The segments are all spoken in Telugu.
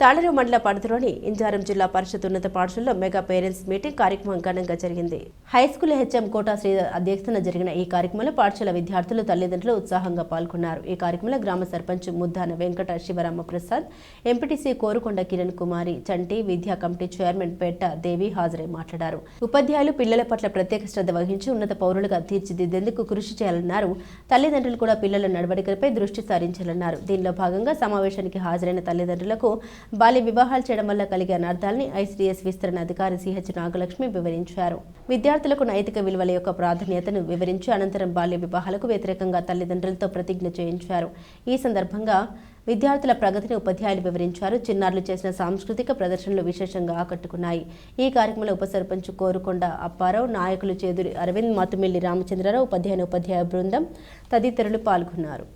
తాళరు మండల పరిధిలోని ఇంజారం జిల్లా పరిషత్ ఉన్నత పాఠశాలలో మెగా పేరెంట్స్ మీటింగ్ కార్యక్రమం ఘనంగా జరిగింది. High school HM Kota Shri అధ్యక్షతన జరిగిన ఈ కార్యక్రమంలో పాఠశాల విద్యార్థులు తల్లిదండ్రులు ఉత్సాహంగా పాల్గొన్నారు. ఈ కార్యక్రమంలో గ్రామ సర్పంచ్ ముద్దాన వెంకట శివరామ ప్రసాద్ ఎంపీటీసీ కోరుకొండ కిరణ్ కుమారి చంటి విద్యా కమిటీ చైర్మన్ పేట దేవి హాజరై మాట్లాడారు. ఉపాధ్యాయులు పిల్లల పట్ల ప్రత్యేక శ్రద్ధ వహించి ఉన్నత పౌరులుగా తీర్చిదిద్దేందుకు కృషి చేయాలన్నారు. తల్లిదండ్రులు కూడా పిల్లల నడవడికలపై దృష్టి సారించాలన్నారు. దీనిలో భాగంగా సమావేశానికి హాజరైన తల్లిదండ్రులకు బాల్య వివాహాలు చేయడం వల్ల కలిగే అనర్థాలని ఐసీడీఎస్ విస్తరణ అధికారి సిహెచ్ నాగలక్ష్మి వివరించారు. విద్యార్థులకు నైతిక విలువల యొక్క ప్రాధాన్యతను వివరించి అనంతరం బాల్య వివాహాలకు వ్యతిరేకంగా తల్లిదండ్రులతో ప్రతిజ్ఞ చేయించారు. ఈ సందర్భంగా విద్యార్థుల ప్రగతిని ఉపాధ్యాయులు వివరించారు. చిన్నారులు చేసిన సాంస్కృతిక ప్రదర్శనలు విశేషంగా ఆకట్టుకున్నాయి. ఈ కార్యక్రమంలో ఉప సర్పంచ్ కోరుకొండ అప్పారావు నాయకులు చేదురి అరవింద్ మాతుమిల్లి రామచంద్రరావు ఉపాధ్యాయుని ఉపాధ్యాయ బృందం తదితరులు పాల్గొన్నారు.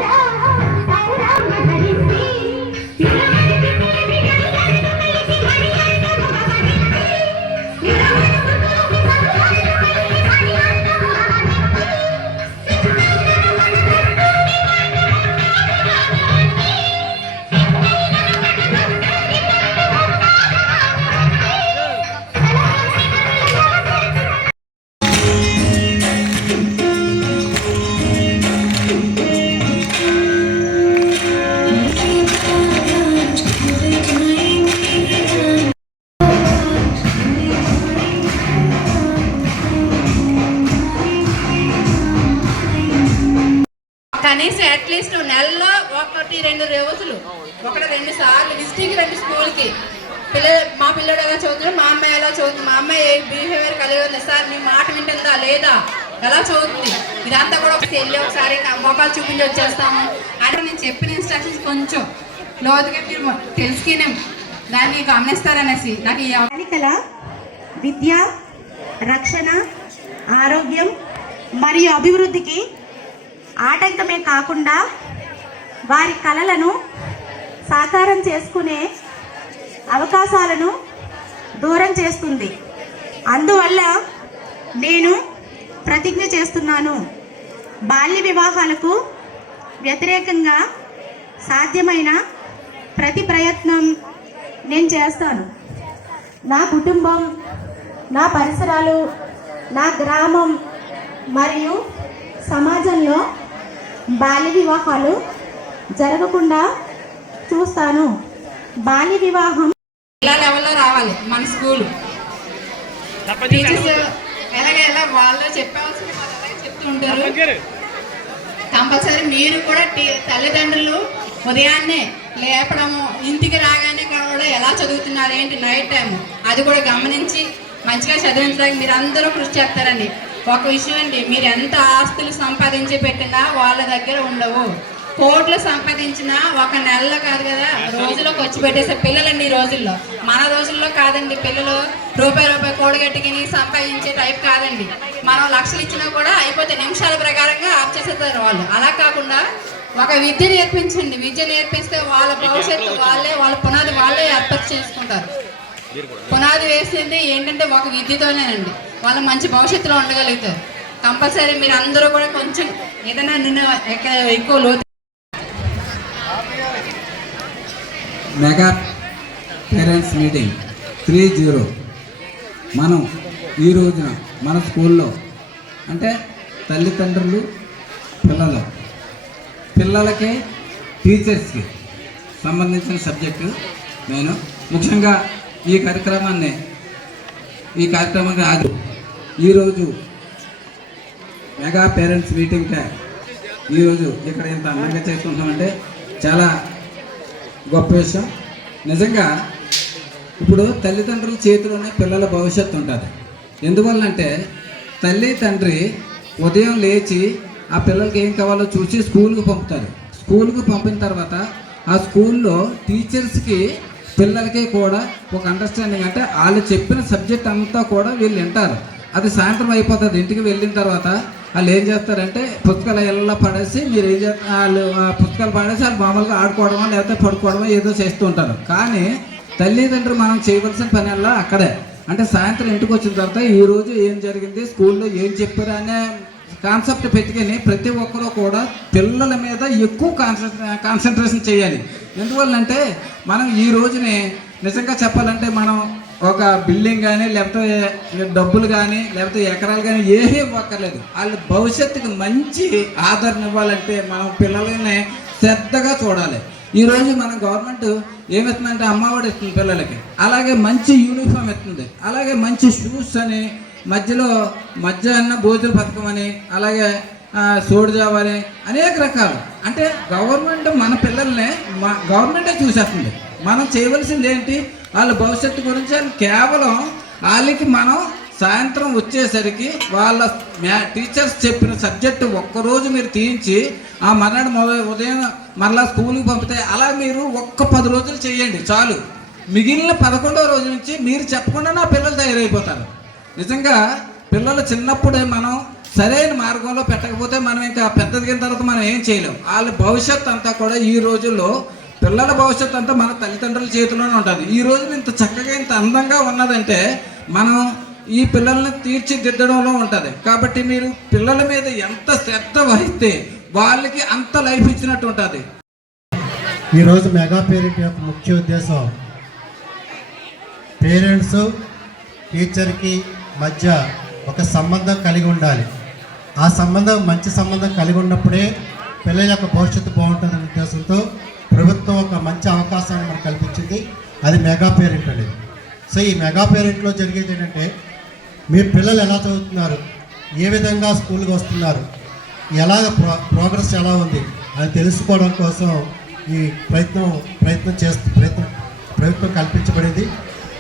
కనీసం అట్లీస్ట్ నెలలో ఒకటి రెండు రోజులు ఒకటి రెండు సార్లు విజిటింగ్ రెండు స్కూల్కి. పిల్ల మా పిల్లడు ఎలా చదువుతున్నాడు మా అమ్మాయి ఎలా చదువుతుంది మా అమ్మాయి బిహేవియర్ కలిగి ఉంది సార్ మీ మాట వింటుందా లేదా ఎలా చదువుతుంది? ఇదంతా కూడా ఒకసారి వెళ్ళి ఒకసారి మొక్కలు చూపించి వచ్చేస్తాము. అంటే నేను చెప్పిన ఇన్స్ట్రక్షన్స్ కొంచెం లోతుగా మీరు తెలుసుకునే దాన్ని గమనిస్తారనేసి. నాకు ఈ బాలికల విద్య రక్షణ ఆరోగ్యం మరియు అభివృద్ధికి ఆటంకమే కాకుండా వారి కళలను సాకారం చేసుకునే అవకాశాలను దూరం చేస్తుంది. అందువల్ల నేను ప్రతిజ్ఞ చేస్తున్నాను. బాల్య వివాహాలకు వ్యతిరేకంగా సాధ్యమైన ప్రతి ప్రయత్నం నేను చేస్తాను. నా కుటుంబం నా పరిసరాలు నా గ్రామం మరియు సమాజంలో బాల్య వివాహాలు జరగకుండా చూస్తాను. బాల్య వివాహం జిల్లా లెవెల్లో రావాలి? మన స్కూల్. టీచర్స్ ఎలాగ ఎలా వాళ్ళు చెప్పాల్సిన చెప్తూ ఉంటారు. కంపల్సరీ మీరు కూడా టీ- తల్లిదండ్రులు ఉదయాన్నే లేపడము ఇంటికి రాగానే కూడా ఎలా చదువుతున్నారు ఏంటి నైట్ టైం అది కూడా గమనించి మంచిగా చదివించడానికి మీరు అందరూ కృషి చేస్తారండి. ఒక విషయం అండి మీరు ఎంత ఆస్తులు సంపాదించి పెట్టినా వాళ్ళ దగ్గర ఉండవు. కోట్లు సంపాదించినా ఒక నెలలో కాదు కదా రోజులోకి వచ్చి పెట్టేసే పిల్లలండి ఈ రోజుల్లో. మన రోజుల్లో కాదండి పిల్లలు రూపాయి రూపాయి కూడగట్టుకుని సంపాదించే టైప్ కాదండి. మనం లక్షలు ఇచ్చినా కూడా అయిపోతే నిమిషాల ప్రకారంగా ఆఫ్ చేసేస్తారు వాళ్ళు. అలా కాకుండా ఒక విద్య నేర్పించండి. విద్య నేర్పిస్తే వాళ్ళ భవిష్యత్తు వాళ్ళే వాళ్ళ పునాది వాళ్ళే ఏర్పాటు చేసుకుంటారు. పునాది వేసింది ఏంటంటే ఒక విద్యతోనేనండి. వాళ్ళు మంచి భవిష్యత్తులో ఉండగలుగుతారు. కంపల్సరీ మీరు అందరూ కూడా కొంచెం ఏదైనా నిన్ను ఎక్క- ఎక్కువ లోతు mega parents meeting three zero. మనం ఈ రోజున మన స్కూల్లో అంటే తల్లిదండ్రులు పిల్లలు. పిల్లలకి టీచర్స్కి సంబంధించిన సబ్జెక్టు నేను. ముఖ్యంగా ఈ కార్యక్రమాన్ని ఈ కార్యక్రమాన్ని ఆది ఈరోజు మెగా పేరెంట్స్ మీటింగ్ ఈరోజు ఇక్కడ ఇంత అందంగా చేసుకుంటామంటే చాలా గొప్ప విషయం. నిజంగా ఇప్పుడు తల్లిదండ్రుల చేతిలోనే పిల్లల భవిష్యత్తు ఉంటుంది. ఎందువల్లంటే తల్లి తండ్రి ఉదయం లేచి ఆ పిల్లలకి ఏం కావాలో చూసి స్కూల్కి పంపుతారు. స్కూల్కి పంపిన తర్వాత ఆ స్కూల్లో టీచర్స్కి పిల్లలకి కూడా ఒక అండర్స్టాండింగ్ అంటే వాళ్ళు చెప్పిన సబ్జెక్ట్ అంతా కూడా వీళ్ళు వింటారు. అది సాయంత్రం అయిపోతుంది ఇంటికి వెళ్ళిన తర్వాత వాళ్ళు ఏం చేస్తారంటే పుస్తకాలు ఎలా పడేసి మీరు ఏం చేస్తారు వాళ్ళు ఆ పుస్తకాలు పడేసి వాళ్ళు మామూలుగా ఆడుకోవడమో లేకపోతే పడుకోవడమో ఏదో చేస్తూ ఉంటారు. కానీ తల్లిదండ్రులు మనం చేయవలసిన పని అలా అక్కడే. అంటే సాయంత్రం ఇంటికి వచ్చిన తర్వాత ఈ రోజు ఏం జరిగింది స్కూల్లో ఏం చెప్పారు అనే కాన్సెప్ట్ పెట్టుకుని ప్రతి ఒక్కరూ కూడా పిల్లల మీద ఎక్కువ కాన్సన్ కాన్సన్ట్రేషన్ చేయాలి. ఎందువల్లంటే మనం ఈ రోజుని నిజంగా చెప్పాలంటే మనం ఒక బిల్డింగ్ కానీ లేకపోతే డబ్బులు కానీ లేకపోతే ఎకరాలు కానీ ఏమీ ఇవ్వక్కర్లేదు. వాళ్ళ భవిష్యత్తుకి మంచి ఆదరణ ఇవ్వాలంటే మనం పిల్లలని శ్రద్ధగా చూడాలి. ఈ రోజు మన గవర్నమెంట్ ఏమిస్తుందంటే అమ్మఒడి ఇస్తుంది పిల్లలకి. అలాగే మంచి యూనిఫామ్ ఇస్తుంది. అలాగే మంచి షూస్ అని మధ్యలో మధ్యాహ్న భోజన పథకం అని అలాగే సోడిజావాలి అనేక రకాలు. అంటే గవర్నమెంట్ మన పిల్లల్ని మా గవర్నమెంటే చూసేస్తుంది. మనం చేయవలసింది ఏంటి? వాళ్ళ భవిష్యత్తు గురించి వాళ్ళు కేవలం వాళ్ళకి మనం సాయంత్రం వచ్చేసరికి వాళ్ళ మ్యా టీచర్స్ చెప్పిన సబ్జెక్టు ఒక్కరోజు మీరు తీయించి ఆ మర్నాడు ఉదయం మరలా స్కూల్కి పంపితే అలా మీరు ఒక్క పది రోజులు చేయండి చాలు. మిగిలిన పదకొండో రోజు నుంచి మీరు చెప్పకుండా నా పిల్లలు తయారైపోతారు. నిజంగా పిల్లలు చిన్నప్పుడే మనం సరైన మార్గంలో పెట్టకపోతే మనం ఇంకా పెద్దదిగిన తర్వాత మనం ఏం చేయలేం. వాళ్ళ భవిష్యత్తు అంతా కూడా ఈ రోజుల్లో పిల్లల భవిష్యత్తు అంతా మన తల్లిదండ్రుల చేతిలోనే ఉంటుంది. ఈ రోజు ఇంత చక్కగా ఇంత అందంగా ఉన్నదంటే మనం ఈ పిల్లల్ని తీర్చిదిద్దడంలో ఉంటుంది. కాబట్టి మీరు పిల్లల మీద ఎంత శ్రద్ధ వహిస్తే వాళ్ళకి అంత లైఫ్ ఇచ్చినట్టు ఉంటుంది. ఈరోజు మెగా పేరెంట్ యొక్క ముఖ్య ఉద్దేశం పేరెంట్స్ టీచర్కి మధ్య ఒక సంబంధం కలిగి ఉండాలి. ఆ సంబంధం మంచి సంబంధం కలిగి ఉన్నప్పుడే పిల్లల యొక్క భవిష్యత్తు బాగుంటుందనే ఉద్దేశంతో ప్రభుత్వం ఒక మంచి అవకాశాన్ని మనకు కల్పించింది. అది మెగా పేరెంట్ అనేది సో ఈ మెగా పేరెంట్లో జరిగేది ఏంటంటే మీ పిల్లలు ఎలా చదువుతున్నారు? ఏ విధంగా స్కూల్కి వస్తున్నారు? ఎలా ప్రో ప్రోగ్రెస్ ఎలా ఉంది? అని తెలుసుకోవడం కోసం ఈ ప్రయత్నం ప్రయత్నం చేస్తు ప్రయత్నం ప్రభుత్వం కల్పించబడింది.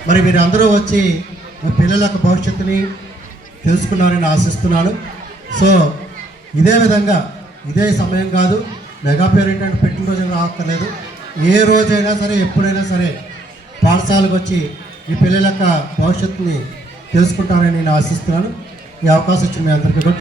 మరి మీరందరూ వచ్చి మీ పిల్లల యొక్క భవిష్యత్తుని తెలుసుకున్నారని ఆశిస్తున్నాను. సో ఇదే విధంగా ఇదే సమయం కాదు మెగా పేరెంట్ అంటే పెట్టిన రోజు రావక్కర్లేదు ఏ రోజైనా సరే ఎప్పుడైనా సరే పాఠశాలకు వచ్చి మీ పిల్లల యొక్క భవిష్యత్తుని తెలుసుకుంటారని నేను ఆశిస్తున్నాను. ఈ అవకాశం ఇచ్చిన మీ అందరికీ